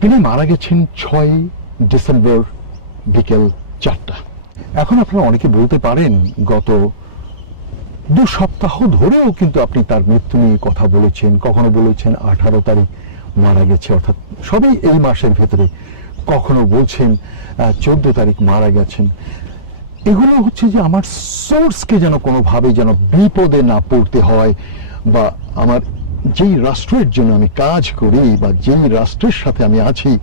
তিনি মারা গেছেন ছয় ডিসেম্বর বিকেল চারটা। এখন আপনারা অনেকে বলতে পারেন, গত দু সপ্তাহ ধরেও কিন্তু আপনি তার মৃত্যু নিয়ে কথা বলেছেন। কখনো বলেছেন আঠারো তারিখ মারা গেছে, অর্থাৎ সবই এই মাসের ভেতরে। কখনো বলছেন চোদ্দ তারিখ মারা গেছেন। এগুলো হচ্ছে যে আমার সোর্সকে যেন কোনোভাবে যেন বিপদে না পড়তে হয় বা আমার যেই রাষ্ট্রের জন্য আমি কাজ করি বা যেই রাষ্ট্রের সাথে আমি আছি,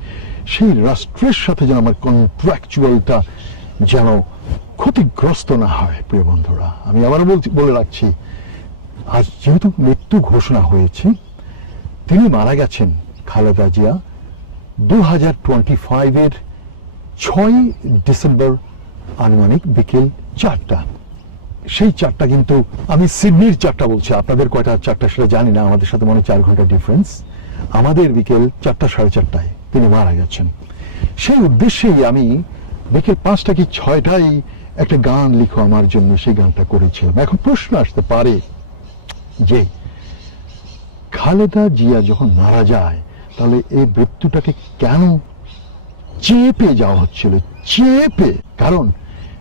সেই রাষ্ট্রের সাথে যেন আমার কন্ট্রাকচুয়ালটা যেন ক্ষতিগ্রস্ত না হয়, প্রিয় বন্ধুরা। আমি আবারও বলছি, বলে রাখছি, আজ যেহেতু মৃত্যু ঘোষণা হয়েছে, তিনি মারা গেছেন, খালেদা জিয়া দু হাজার টোয়েন্টি ফাইভের ছয় ডিসেম্বর আনুমানিক বিকেল চারটা। সেই চারটা কিন্তু, আমি সিডনির চারটা বলছি, আপনাদের কয়টা চারটা সেটা জানি না, আমাদের সাথে মনে চার ঘণ্টা ডিফারেন্স আমাদের বিকেল চারটা সাড়ে চারটায় তিনি মারা গেছেন। সেই উদ্দেশ্যেই আমি বিকেল পাঁচটা কি ছয়টায় একটা গান লিখো আমার জন্য, সেই গানটা করেছিলাম। এখন প্রশ্ন আসতে পারে যে, খালেদা জিয়া যখন মারা যায়, তাহলে এই মৃত্যুটাকে কেন চেপে যাওয়া হচ্ছিল? চেপে! কারণ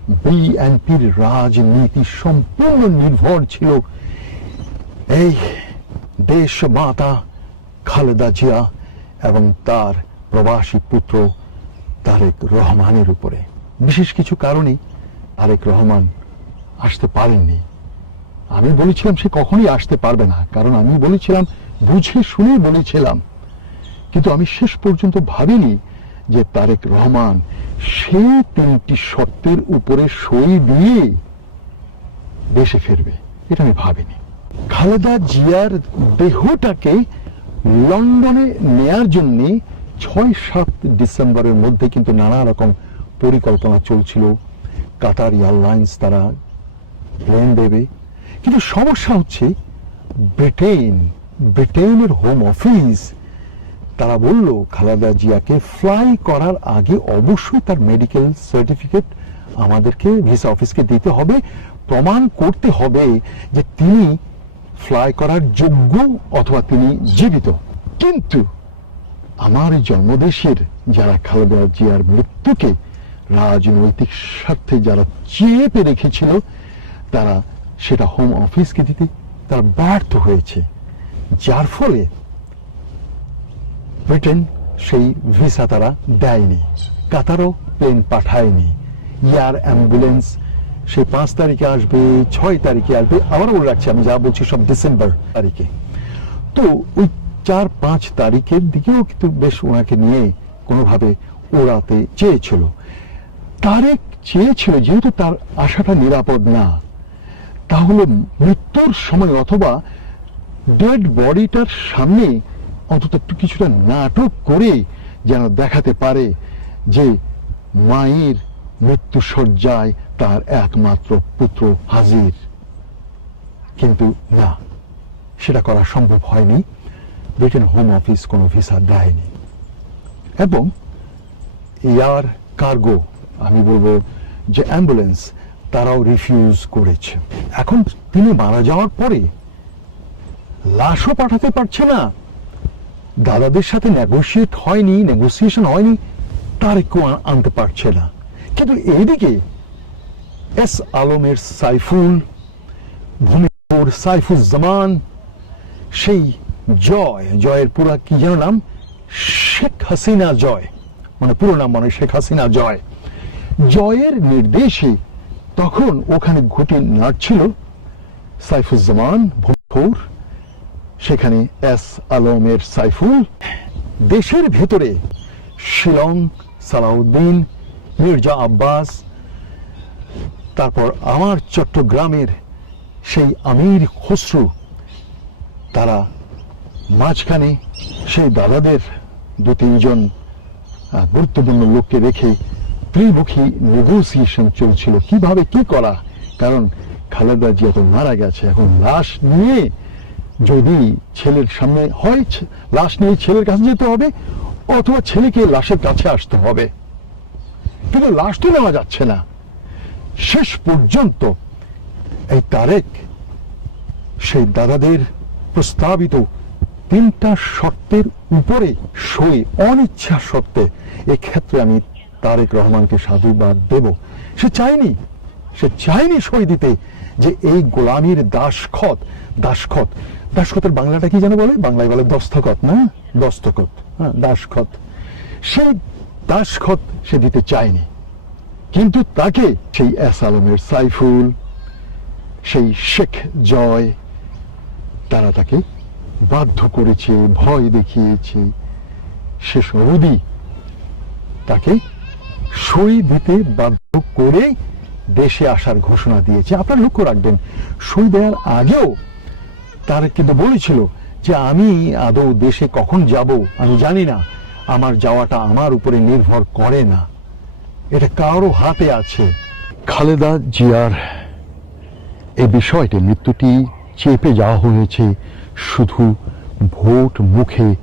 বিএনপির রাজনীতি সম্পূর্ণ নির্ভর ছিল। এই দেশ মাতা খালেদা জিয়া এবং তার প্রবাসী পুত্র তারেক রহমানের উপরে। বিশেষ কিছু কারণে তারেক রহমান আসতে পারেননি। আমি বলেছিলাম সে কখনই আসতে পারবে না, কারণ আমি বলেছিলাম, বুঝে শুনে বলেছিলাম। কিন্তু আমি শেষ পর্যন্ত ভাবিনি যে তারেক রহমান সেই তিনটি শর্তের উপরে সই দিয়ে দেশে ফিরবে, এটা আমি ভাবিনি। খালেদা জিয়ার দেহটাকে লন্ডনে নেয়ার জন্য ছয় সাত ডিসেম্বরের মধ্যে কিন্তু নানা রকম পরিকল্পনা চলছিল। কাতার এয়ারলাইন্স তারা প্লেন দেবে। কিন্তু সমস্যা হচ্ছে ব্রিটেন, ব্রিটেনের হোম অফিস তারা বলল, খালেদা জিয়াকে ফ্লাই করার আগে অবশ্যই তার মেডিকেল সার্টিফিকেট আমাদেরকে ভিসা অফিসকে দিতে হবে। প্রমাণ করতে হবে যে তিনি ফ্লাই করার যোগ্য অথবা তিনি জীবিত। কিন্তু আমার জন্মদেশের যারা খালেদা জিয়ার মৃত্যুকে রাজনৈতিক স্বার্থে যারা চেপে রেখেছিল, তারা সেটা হোম অফিসকে দিতে তারা ব্যর্থ হয়েছে। যার ফলে ব্রিটেন সেই ভিসা তারা দেয়নি। কাতারও প্লেন পাঠায়নি। এয়ার অ্যাম্বুলেন্স সেই পাঁচ তারিখে আসবে, ছয় তারিখে আসবে, আবারও বলে রাখছি, আমি যা বলছি সব ডিসেম্বর তারিখে। তো ওই চার পাঁচ তারিখের দিকেও কিন্তু বেশ ওনাকে নিয়ে কোনোভাবে ওড়াতে চেয়েছিল। তারেক চেয়েছিল যেহেতু তার আশাটা নিরাপদ না, তাহলে মৃত্যুর সময় অথবা ডেড বডিটার সামনে অন্তত একটু কিছুটা নাটক করে যেন দেখাতে পারে যে মায়ের মৃত্যু সজ্জায় তার একমাত্র পুত্র হাজির। কিন্তু না, সেটা করা সম্ভব হয়নি। ব্রিটেন হোম অফিস কোনো ভিসা দেয়নি। এবং এয়ার কার্গো, আমি বলব যে অ্যাম্বুলেন্স তারাও রিফিউজ করেছে। এখন তিনি মারা যাওয়ার পরে লাশও পাঠাতে পারছে না। দাদাদের সাথে নেগোসিয়েট হয়নি নেগোসিয়েশন হয়নি তার কেউ আনতে পারছে না। কিন্তু এইদিকে এস আলমের সাইফুল, ভূমিপুর সাইফুজ্জামান সেই জয়, জয়ের পুরা কি যেন নাম? শেখ হাসিনা জয়। মানে পুরো নাম মানে শেখ হাসিনা জয়। জয়ের নির্দেশে তখন ওখানে ঘুটে নাড়ছিল সাইফুজ্জামান ভূমিপুর সেখানে এস আলমের সাইফুল। দেশের ভেতরে শিলং, সালাউদ্দিন, মির্জা আব্বাস, তারপর আমার চট্টগ্রামের সেই আমির খসরু, তারা মাঝখানে সেই দাদাদের দু তিনজন গুরুত্বপূর্ণ লোককে রেখে ত্রিমুখী নেগোসিয়েশন চলছিল। কীভাবে কি করা? কারণ খালেদা জিয়া তো মারা গেছে। এখন লাশ নিয়ে যদি ছেলের সামনে হয় লাশ নিয়ে ছেলের কাছে যেতে হবে, অথবা ছেলেকে লাশের কাছে আসতে হবে। কিন্তু লাশ তো নেওয়া যাচ্ছে না। শেষ পর্যন্ত এই তারেক, সেই দাদাদের প্রস্তাবিত তিনটা শর্তের উপরে সই অনিচ্ছা সত্ত্বে এক্ষেত্রে আমি তারেক রহমানকে সাধুবাদ দেব। সে চায়নি সে চায়নি সই দিতে যে এই গোলামীর দাসখত দাসখত। দাসখতের বাংলাটা কি যেন বলে? বাংলায় বলে দস্তখত, না? দস্তখত হ্যাঁ দাসখত। সেই দাসখত সে দিতে চায়নি। কিন্তু তাকে সেই এস আলমের সাইফুল, সেই শেখ জয়, তারা তাকে বাধ্য করেছে, ভয় দেখিয়েছে। শেষ অবধি তাকে সই দিতে বাধ্য করে দেশে আসার ঘোষণা দিয়েছে। আপনারা লক্ষ্য রাখবেন, সই দেওয়ার আগেও তার কিন্তু বলেছিল যে, আমি আদৌ দেশে কখন যাব? আমি জানি না। আমার যাওয়াটা আমার উপরে নির্ভর করে না। এটা কারও হাতে আছে। খালেদা জিয়ার এই বিষয়টি, মৃত্যুটি চেপে যাওয়া হয়েছে শুধু ভোট মুখে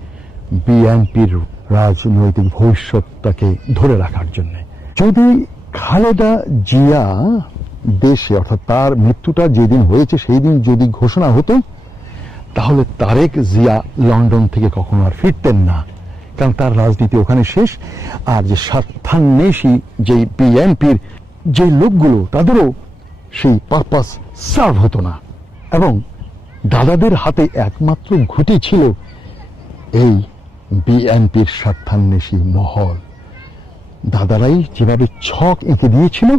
বিএনপির রাজনৈতিক ভবিষ্যৎটাকে ধরে রাখার জন্য। যদি খালেদা জিয়া দেশে, অর্থাৎ তার মৃত্যুটা যেদিন হয়েছে সেই দিন যদি ঘোষণা হতো, তাহলে তারেক জিয়া লন্ডন থেকে কখনো আর ফিরতেন না। কারণ তার রাজনীতি ওখানে শেষ, আর যে স্বার্থান্বেষী যে বিএনপির যে লোকগুলো, তাদেরও সেই পারপাস সার্ভ হতো না। এবং দাদাদের হাতে একমাত্র ঘুঁটি ছিল এই বিএনপির স্বার্থান্বেষী মহল। দাদারাই যেভাবে ছক এঁকে দিয়েছিল,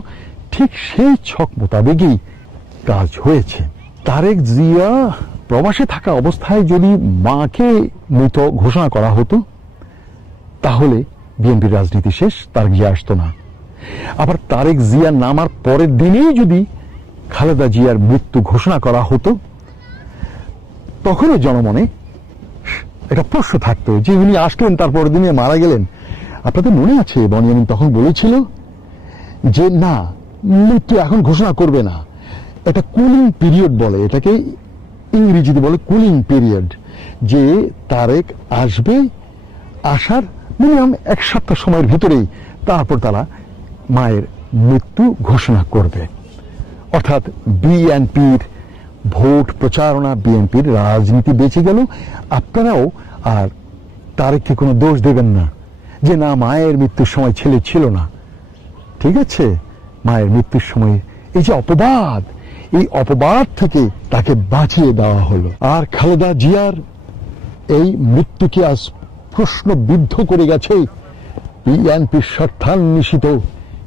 ঠিক সেই ছক মোতাবেকই কাজ হয়েছে। তারেক জিয়া প্রবাসে থাকা অবস্থায় যদি মাকে মৃত ঘোষণা করা হতো, তাহলে বিএনপির রাজনীতি শেষ তারেক জিয়া আসতো না। আবার তারেক জিয়া নামার পরের দিনেই যদি খালেদা জিয়ার মৃত্যু ঘোষণা করা হতো, তখনও জনমনে একটা প্রশ্ন থাকতো যে উনি আসলেন তারপর দিনে মারা গেলেন। আপনাদের মনে আছে, বনিয়ামিন তখন বলেছিল যে, না, মৃত্যু এখন ঘোষণা করবে না। এটা কুলিং পিরিয়ড বলে, এটাকে ইংরেজিতে বলে কুলিং পিরিয়ড, যে তারেক আসবে, আসার মিনিমাম এক সপ্তাহ সময়ের ভিতরেই তারপর তারা মায়ের মৃত্যু ঘোষণা করবে। অর্থাৎ বিএনপির ভোট প্রচারণা, বিএনপির রাজনীতি বেঁচে গেল। আপনারাও আর তারেককে কোনো দোষ দেবেন না। যে না, মায়ের মৃত্যুর সময় ছেলে ছিল না। ঠিক আছে? মায়ের মৃত্যুর সময় এই যে অপবাদ, এই অপবাদ থেকে তাকে বাঁচিয়ে দেওয়া হলো। আর খালেদা জিয়ার এই মৃত্যুকে আজ প্রশ্ন বিদ্ধ করে গেছে বিএনপির স্বার্থান্বেষিত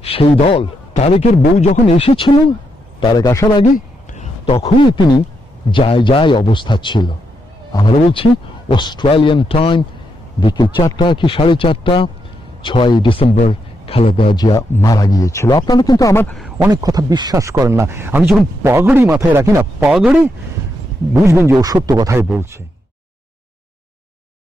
সেই দল। তারেকের বউ যখন এসেছিল তারেক আসার আগে, তখনই তিনি যায় যায় অবস্থা ছিল। আমরা বলছি অস্ট্রেলিয়ান টাইম বিকেল চারটা কি সাড়ে চারটা? ছয় ডিসেম্বর খালেদা জিয়া মারা গিয়েছিল। আপনারা কিন্তু আমার অনেক কথা বিশ্বাস করেন না। আমি যখন পাগড়ি মাথায় রাখি না, পাগড়ি, বুঝবেন যে ও সত্য কথাই বলছে।